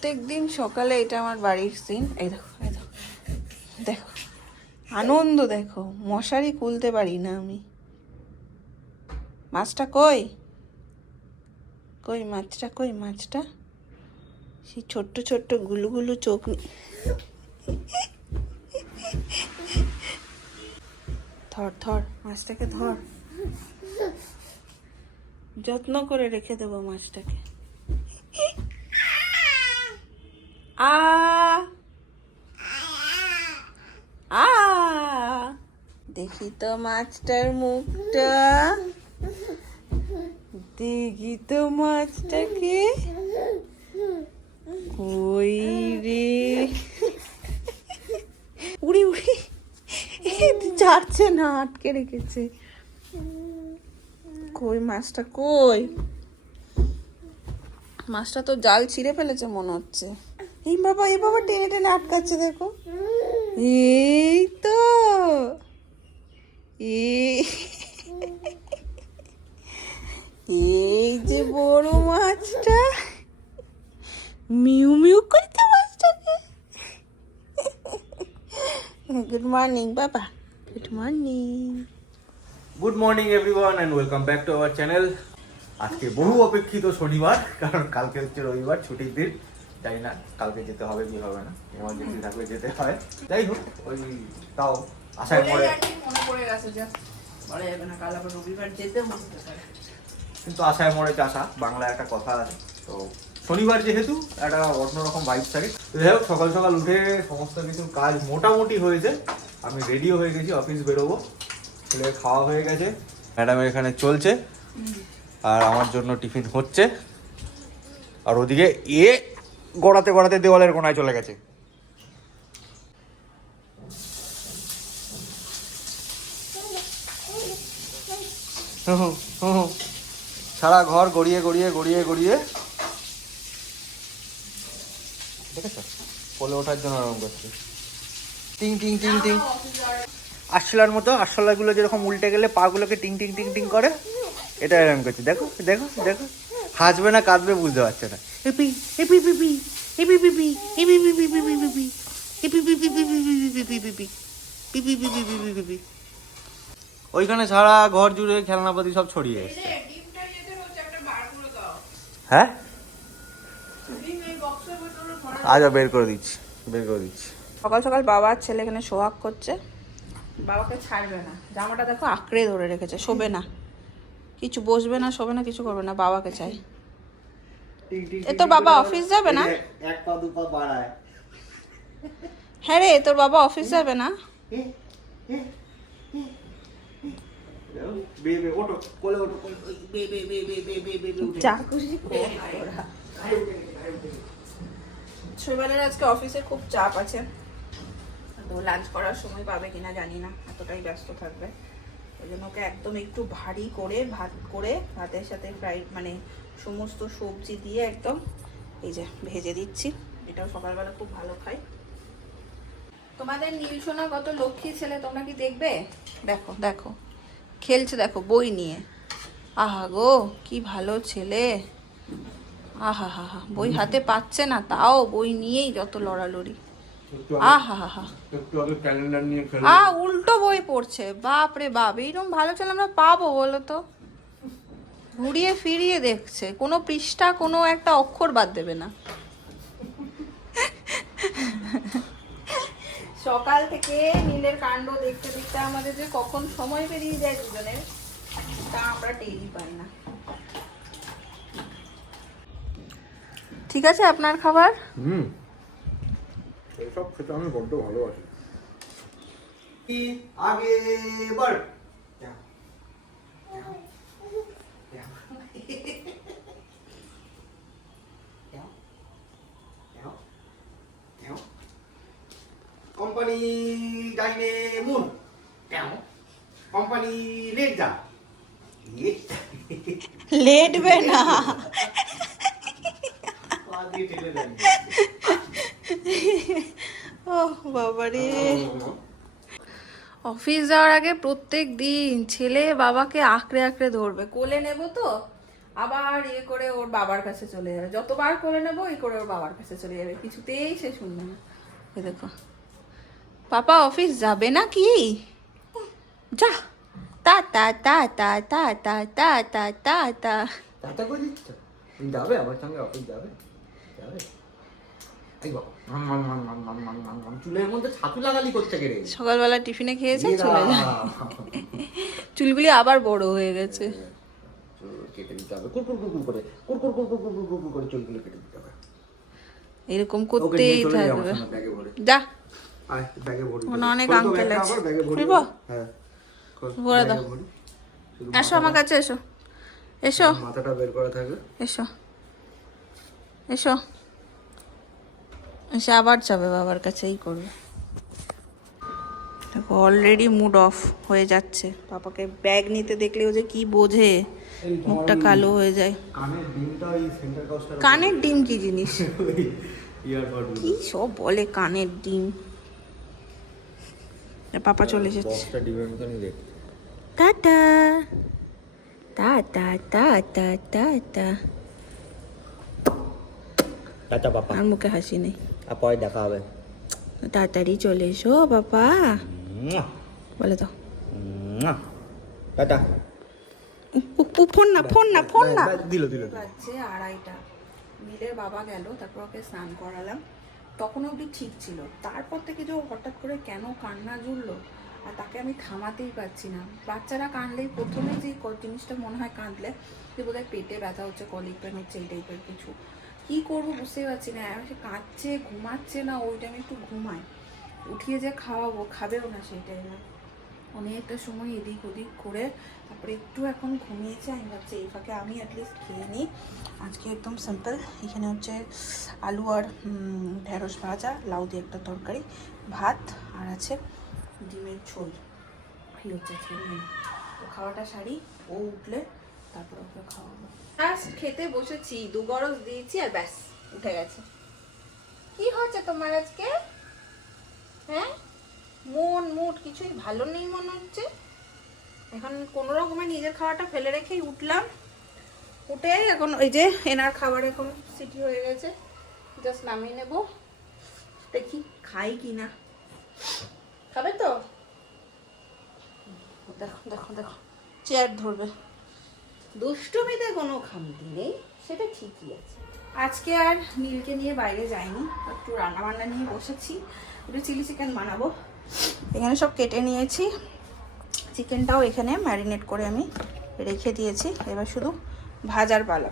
প্রত্যেক দিন সকালে এটা আমার বাড়ির সিন। এই দেখো, এই দেখো, দেখো আনন্দ, দেখো মশারি খুলতে পারি না আমি। মাছটা কই, কই মাছটা, কই মাছটা? সেই ছোট্ট ছোট্ট গুলুগুলু চোখ ধর ধর মাছটাকে ধর, যত্ন করে রেখে দেবো মাছটাকে। আ আ দেখি তো মাছটার মুখটা, দেখি তো মাছটাকে। ওই রে, উড়ি উড়ি ছাড়ছে না, আটকে রেখেছে। কই মাছটা, কই মাছটা? তো জাল ছিঁড়ে ফেলেছে মনে হচ্ছে। এই বাবা, এই বাবা টেনে টেনে আটকাচ্ছে, দেখো। এই তো এই যে বড় মাছটা, মিউ মিউ করতে মাছটাকে। গুড মর্নিং বাবা, good morning. Good morning everyone and welcome back to our channel. আজকে বহু অপেক্ষিত শনিবার, কারণ কালকে হচ্ছে রবিবার, ছুটির দিন। জানি না কালকে যেতে হবে কি হবে না, এমার্জেন্সি থাকলে যেতে হয়। যাই হোক, ওই তাও আশায় পড়ে মনে পড়ে গেছে যে বলা যাবে না, কাল আবার রবিবার যেতে হতে পারে, কিন্তু আশায় মরে চাষা, বাংলায় একটা কথা আছে। তো শনিবার যেহেতু একটা অন্যরকম ভাইব থাকে। তো যাই হোক, সকাল সকাল উঠে সমস্ত কিছু কাজ মোটামুটি হয়েছে। আমি রেডিও হয়ে গেছি, অফিস বেরোবো। ছেলের খাওয়া হয়ে গেছে, ম্যাডামের এখানে চলছে, আর আমার জন্য টিফিন হচ্ছে। আর ওদিকে গড়াতে গড়াতে দেওয়ালের কোনায় চলে গেছে। সারা ঘর গড়িয়ে গড়িয়ে গড়িয়ে গড়িয়ে, দেখেছো? কোলে ওঠার জন্য আরম্ভ করছে, টিং টিং টিং টিং। আরশোলার মতো, আরশোলাগুলো যেরকম উল্টে গেলে পা গুলোকে টিং টিং টিং টিং করে, এটা এরকম করছে। দেখো দেখো দেখো, হাসবে না কাঁদবে বুঝতে পারছে না। এপি এপি পিপি এপি পিপি এপি পিপি পিপি পিপি এপি পিপি পিপি পিপি পিপি পিপি পিপি পিপি পিপি। ওইখানে সারা ঘর জুড়ে খেলনাপাতি সব ছড়িয়ে এসছে। হ্যাঁ, আজ বের করে দিচ্ছি, বের করে দিচ্ছি। সকাল সকাল বাবা আর ছেলে এখানে সোহাগ করছে। বাবাকে ছাড়বে না, জামাটা দেখো আঁকড়ে ধরে রেখেছে, শোবে না, কিছু বসবে না, শোবে না, কিছু করবে না, বাবাকে চাই। এ তোর বাবা অফিস যাবে না? এক পা দু পা বাড়ায়। হ্যাঁ রে, তোর বাবা অফিস যাবে না? শৈবালের আজকে অফিসে খুব চাপ আছে, তো লাঞ্চ করার সময় পাবে কিনা জানি না, এতটাই ব্যস্ত থাকবে। ওই জন্য ওকে একদম একটু ভারী করে ভাত করে, ভাতের সাথে ফ্রাই মানে সমস্ত সবজি দিয়ে একদম এই যে ভেজে দিচ্ছি। এটাও সকালবেলা খুব ভালো খাই। তোমাদের নীলসোনা কত লক্ষ্মী ছেলে, তোমরা কি দেখবে? দেখো দেখো খেলছে, দেখো বই নিয়ে। আহা গো, কি ভালো ছেলে। আহা হা হা, বই হাতে পাচ্ছে না, তাও বই নিয়েই যত লড়ালড়ি। আহা হা হা, উল্টো বই পড়ছে। বাপ রে বাপ, এইরকম ভালো ছেলে আমরা পাবো বলো তো? ঘুরিয়ে ফিরিয়ে দেখছে, কোনো পৃষ্ঠা কোনো একটা অক্ষর বাদ দেবে না। সকাল থেকে নীলের কাণ্ড দেখতে দেখতে আমাদের যে কখন সময় পেরিয়ে যায় দুজনের, তা আমরা টেরই পাই না। ঠিক আছে আপনার খাবার? এইসব খেতে আমি বড্ড ভালোবাসি। আগে বল। কোম্পানি ডাইনে মুন, কোম্পানি লেট যা, লেটবে না। ও বাবারে, অফিস যাওয়ার আগে প্রত্যেক দিন ছেলে বাবাকে আঁকড়ে আঁকড়ে ধরবে। কোলে নেব তো আবার ইয়ে করে ওর বাবার কাছে চলে যাবে, যতবার করে নেবো এই করে ওর বাবার কাছে চলে যাবে, কিছুতেই সে শুনবে না। এই দেখো, পাপা অফিস যাবে না কি? যা তা তা তা তা তা তা তা তা তা তা টাটা করে দিচ্ছ? যাবে আমার সঙ্গে অফিস যাবে? যাবে? এই বাবা, চুলের মধ্যে ছাতু লাগালি করতে গেলে সকালবেলা টিফিনে খেয়েছে, চলে যায়। চুলগুলি আবার বড় হয়ে গেছে। কেটে দিতে হবে, কুরকুর কুরকুর করে, কুরকুর কুরকুর কুরকুর কুরকুর করে চুলগুলো কেটে দিতে হবে। এরকম করতেই থাকবে। যা, আয় ব্যাগে ভরি। ওখানে অনেক আঙ্কেল আছে। খুলবো? হ্যাঁ, ভরে দাও। এসো আমার কাছে, এসো এসো, মাথাটা বের করা থাকবে। এসো এসো, এসে আবার যাবে বাবার কাছেই করবে। দেখো অলরেডি মুড অফ হয়ে যাচ্ছে, পাপাকে ব্যাগ নিতে দেখলে ও যে কি বোঝে, মুখটা কালো হয়ে যায়। কানের ডিমটা ওই সেন্টার কাউস্টার, কানের ডিম কি জিনিস? ইয়ারপড কি সব বলে কানের ডিম। পাপা চলে এসেছে। বক্সটা ডিমের মতনই দেখতে। Tata tata tata tata. Tata papa. আর মুখে হাসি নেই। আর পরে দেখা হবে। তাড়াতাড়ি চলে এসো বাবা, বলে দাও। টাটা। ফোন না ফোন না ফোন না। দিল দিল। বাজছে 2:30। নীলের বাবা গেল, তারপর ওকে স্নান করালাম, তখন অবধি ঠিক ছিল। তারপর থেকে যে ও হঠাৎ করে কেন কান্না জুড়লো, আর তাকে আমি থামাতেই পারছি না। বাচ্চারা কাঁদলেই প্রথমে যে জিনিসটা মনে হয় কাঁদলে যে বোধহয় পেটে ব্যথা হচ্ছে, কলিক পেন হচ্ছে, এই টাইপের কিছু। কী করবো বুঝতেই পারছি না। সে কাঁদছে, ঘুমাচ্ছে না, ওই টাইমে একটু ঘুমায়, উঠিয়ে যে খাওয়াবো, খাবেও না সেই টাইমে। অনেকটা সময় এদিক ওদিক করে তারপরে একটু এখন ঘুমিয়েছে। আমি ভাবছি এই ফাঁকে আমি অ্যাটলিস্ট খেয়ে নিই। আজকে একদম সিম্পল, এখানে হচ্ছে আলু আর ঢেঁড়স ভাজা, লাউ দিয়ে একটা তরকারি, ভাত, আর আছে ডিমের ঝোল। এই হচ্ছে আজকে মেনু। তো খাওয়াটা সারি, ও উঠলে তারপর ওকে খাওয়াবো। জাস্ট খেতে বসেছি, 2 গরজ দিয়েছি আর ব্যাস উঠে গেছে। কি হচ্ছে তোমার আজকে? হ্যাঁ, মন মুড কিছুই ভালো নেই মনে হচ্ছে। এখন কোনো রকমে নিজের খাওয়াটা ফেলে রেখেই উঠলাম। উঠে এখন ওই যে এনার খাবার এখন সিটি হয়ে গেছে, জাস্ট নামিয়ে নেব। দেখি খাই কি না। খাবে তো? দেখো দেখো দেখো, চেয়ার ধরবে। দুষ্টুমিতে কোনো খামতি নেই, সেটা ঠিকই আছে। আজকে আর নীলকে নিয়ে বাইরে যাইনি, একটু রান্নাবান্না নিয়ে বসেছি। একটু চিলি চিকেন বানাবো। এখানে সব কেটে নিয়েছি, চিকেনটাও এখানে ম্যারিনেট করে আমি রেখে দিয়েছি। এবার শুধু ভাজার পালা।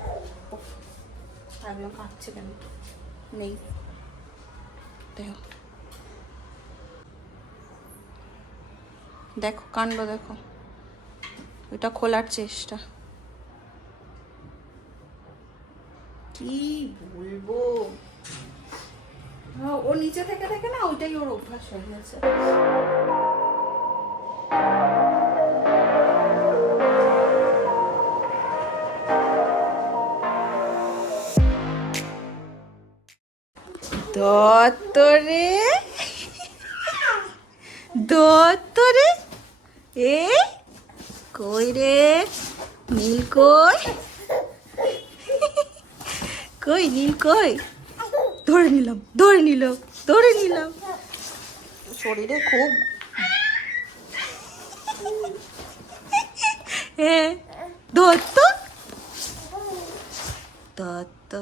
আমিও কাটছে কেন নেই, দেখো দেখো কাণ্ড দেখো, ওইটা খোলার চেষ্টা। কি বলবো, ও নিচে থেকে থেকে না ওইটাই ওর অভ্যাস হয়ে গেছে। দত্তরে দত্তরে, এ কই রে নীল, কই কই নীল কই? ধরে নিলাম ধরে নিলাম ধরে নিলাম। শরীরে খুব হ্যাঁ। দত্ত দত্ত,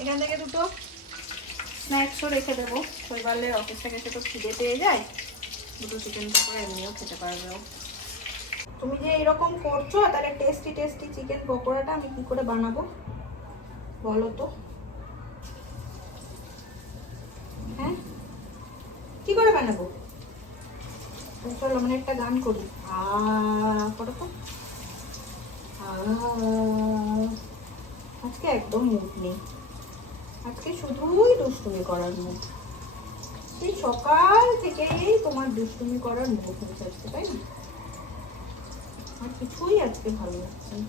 এখান থেকে দুটো স্ন্যাক্সও রেখে দেবো। শৈবালের অফিস থেকে এসে তো খিদে পেয়ে যায়, দুটো চিকেন পকোড়া এমনিও খেতে পারবে। তুমি যে এরকম করছো, তাহলে টেস্টি টেস্টি চিকেন পকোড়াটা আমি কি করে বানাবো বলো তো? হ্যাঁ, কি করে বানাবো? চলো মানে একটা গান করি, করো তো। আজকে একদম মুড নেই, আজকে শুধুই দুষ্টুমি করার মুড। সেই সকাল থেকেই তোমার দুষ্টুমি করার মুড হচ্ছে আজকে, তাই না? আর কিছুই আজকে ভালো লাগছে না।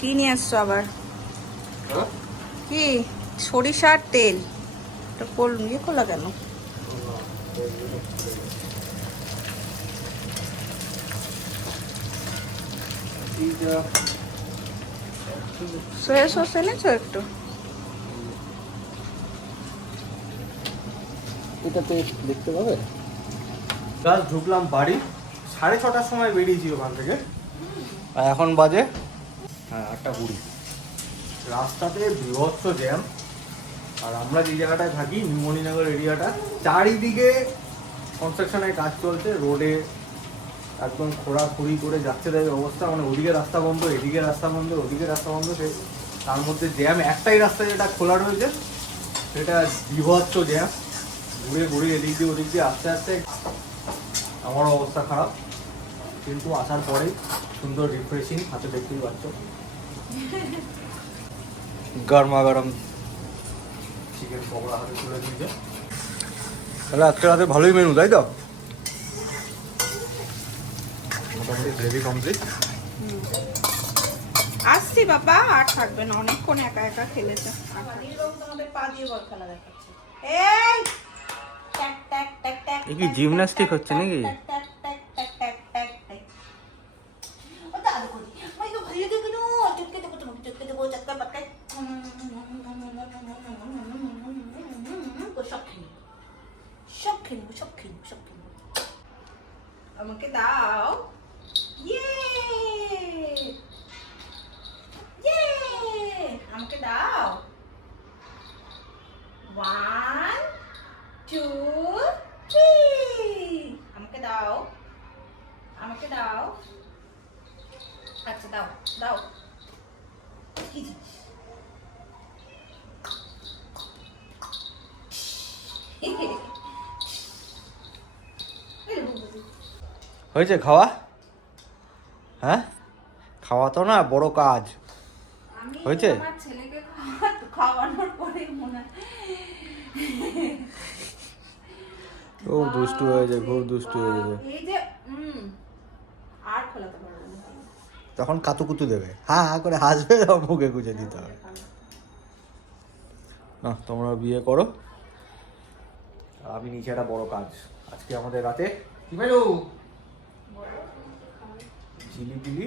কি নিয়ে আসছো আবার? কি সরিষার তেল? এটা ইয়ে খোলা কেন? সয়া সস এনেছো একটু? এটাতে দেখতে পাবে। গাছ ঢুকলাম বাড়ি 6:30টার সময় বেরিয়েছি ওখান থেকে, আর এখন বাজে 8:20। রাস্তাতে বীভৎস জ্যাম। আর আমরা যে জায়গাটায় থাকি নিউমণিনগর এরিয়াটা, চারিদিকে কনস্ট্রাকশনের কাজ চলছে। রোডে একদম খোঁড়াখুড়ি করে যাচ্ছে তাই অবস্থা, মানে ওদিকে রাস্তা বন্ধ, এদিকে রাস্তা বন্ধ, ওদিকে রাস্তা বন্ধ। তার মধ্যে জ্যাম, একটাই রাস্তা যেটা খোলা রয়েছে সেটা বীভৎস জ্যাম। ঘুরে ঘুরে এদিক দিয়ে ওদিক দিয়ে আস্তে আস্তে আমার অবস্থা খারাপ। কিন্তু আসার পরেই সুন্দর রিফ্রেশিং, হাতে দেখতেই পাচ্ছ গরমা গরম চিকেন পকোড়া হাতে তুলে দিয়েছে। তাহলে আজকে রাতে ভালোই মেনু, তাই তো? মোটামুটি গ্রেভি কমপ্লিট। আসছি বাবা, আর থাকবে না, অনেকক্ষণ একা একা খেলেছে। তোমাদের পা দিয়ে বল খেলা দেখাচ্ছে। এই ট্যাক ট্যাক ট্যাক ট্যাক। কি জিমন্যাস্টিক হচ্ছে নাকি? আমাকে দাও। ইয়ে ইয়ে, আমাকে দাও। 1 2 3, আমাকে দাও, আমাকে দাও। আচ্ছা দাও দাও। কি জিনিস? হয়েছে খাওয়া? হ্যাঁ, খাওয়া তো না বড় কাজ। হয়েছে? আমার ছেলেকে খাওয়ানোর পরে মনে খুব দুষ্টু হয়েছে, খুব দুষ্টু হয়েছে। এই যে আর খোলাতে পারবো না। তখন কাতুকুতু দেবে, হা হা করে হাসবে, মুখে গুজে দিতে হবে। না, তোমরা বিয়ে করো, আমি নিচে একটা বড় কাজ। আজকে আমাদের রাতে কি মেনু? চিলি।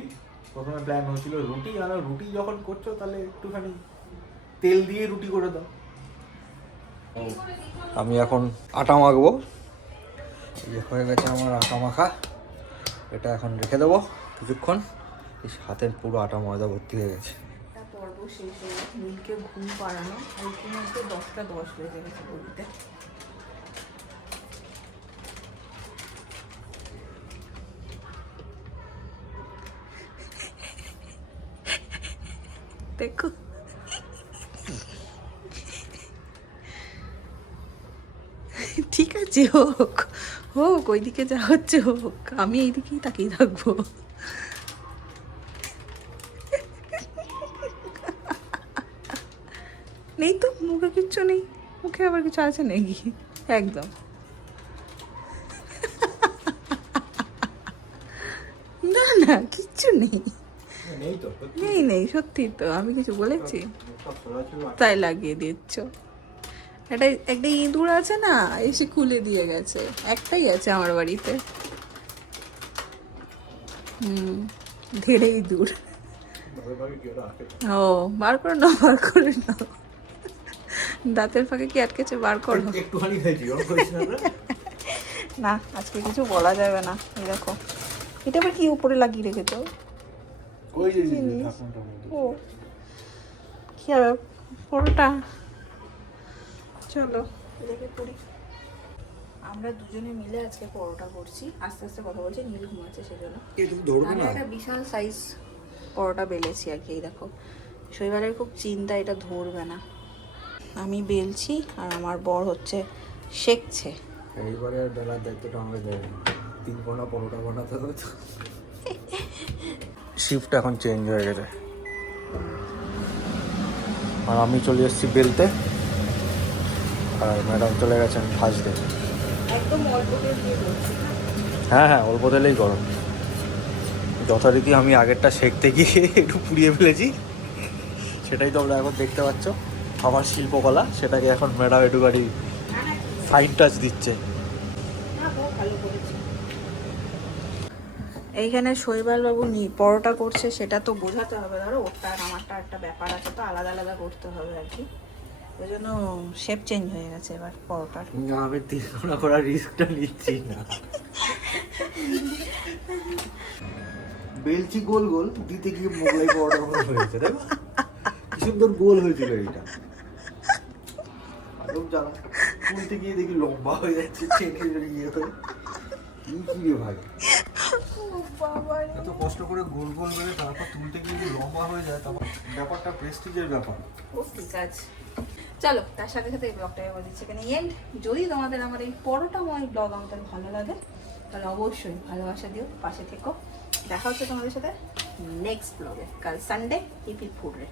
প্রথমে প্ল্যান হয়েছিল রুটি, আর রুটি যখন করছো তাহলে একটুখানি তেল দিয়ে রুটি করে দাও। আমি এখন আটা মাখবো। হয়ে গেছে আমার আটা মাখা। এটা এখন রেখে দেবো কিছুক্ষণ। হাতের পুরো আটা ময়দা ভর্তি হয়ে গেছে। একটা পর্ব শেষ হয়ে নীলকে ঘুম পাড়ানো, আর ইতিমধ্যে 10টা 10 বেজে গেছে বলতে। দেখো ঠিক আছে, হোক হোক, ওইদিকে যা হচ্ছে হোক, আমি এইদিকেই তাকিয়ে থাকবো। নেই তো মুখে কিচ্ছু নেই, মুখে আবার কিছু আছে নাকি? একদম না না, কিচ্ছু নেই, নেই সত্যি তো। আমি কিছু বলেছি? তাই লাগিয়ে দিচ্ছ। একটা ইঁদুর আছে না, এসে খুলে দিয়ে গেছে। একটাই আছে আমার বাড়িতে। ধেড়ে ইঁদুর। ও বার করো না, বার করে না, দাঁতের ফাঁকে কি আটকেছে, বার করো। না, আজকে কিছু বলা যাবে না। এই দেখো, এটা আবার কি উপরে লাগিয়ে রেখেছো? ও কি হবে পরোটা? চলো দেখে পড়ি। আমরা দুজনে মিলে আজকে পরোটা করছি। আস্তে আস্তে কথা বলছি, নীল ঘুমাচ্ছে সেজন্য। আমরা একটা বিশাল সাইজ পরোটা বেলেছি আর কি। এই দেখো, শৈবালের খুব চিন্তা এটা ধরবে না। আমি বেলছি আর আমার বর হচ্ছে শেখছে। এইবারে বেলার দায়িত্বটা আমাকে দেবে, 3 কোনা পরোটা বানাতে হবে তো। শিফট এখন চেঞ্জ হয়ে গেছে, আর আমি চলে এসেছি বেলতে। আর ম্যাডাম চলে গেছেন ভাজতে। একদম অল্প তেল দিয়ে করছি না? হ্যাঁ হ্যাঁ, অল্প তেলেই করো। যথারীতি আমি আগেরটা সেঁকতে গিয়ে একটু পুড়িয়ে ফেলেছি, সেটাই তোমরা এখন দেখতে পাচ্ছ। আমার শিল্পকলা, সেটাকে এখন ম্যাডাম একটু গাড়ি না না, ফাইন টাচ দিচ্ছে। না গো, ভালো করেছি। এইখানে শৈবাল বাবু পরোটা করছে, সেটা তো বোঝাতে হবে। ধরো ওরটা আর আমারটা একটা ব্যাপার আছে, তো আলাদা আলাদা করতে হবে আর কি। ওই জন্য শেপ চেঞ্জ হয়ে গেছে এবার পরোটার। আমি তিনগুণা করার রিস্কটা নিচ্ছি না। বেলচি গোল গোল দিতে গিয়ে মোগলাই পরোটা মতো হয়েছে, দেখো কি সুন্দর গোল হয়েছিল এইটা। আদম জ্বালা, তুলতে গিয়ে দেখি লম্বা হয়ে যাচ্ছে, চেনে ইয়ে হয়ে। কি রে ভাই, এত কষ্ট করে গোল গোল করে তারপর তুলতে গিয়ে যদি লম্বা হয়ে যায়, তারপর ব্যাপারটা প্রেস্টিজের ব্যাপার। ও ঠিক আছে, চলো তার সাথে সাথে এই ব্লগটা এবার দিচ্ছি এখানে এন্ড। যদি তোমাদের আমার এই পরোটাময় ব্লগ আমাদের ভালো লাগে, তাহলে অবশ্যই ভালোবাসা দিও, পাশে থেকো। দেখা হচ্ছে তোমাদের সাথে নেক্সট ব্লগে, কাল সানডে। কিপ ইট ফুড রে।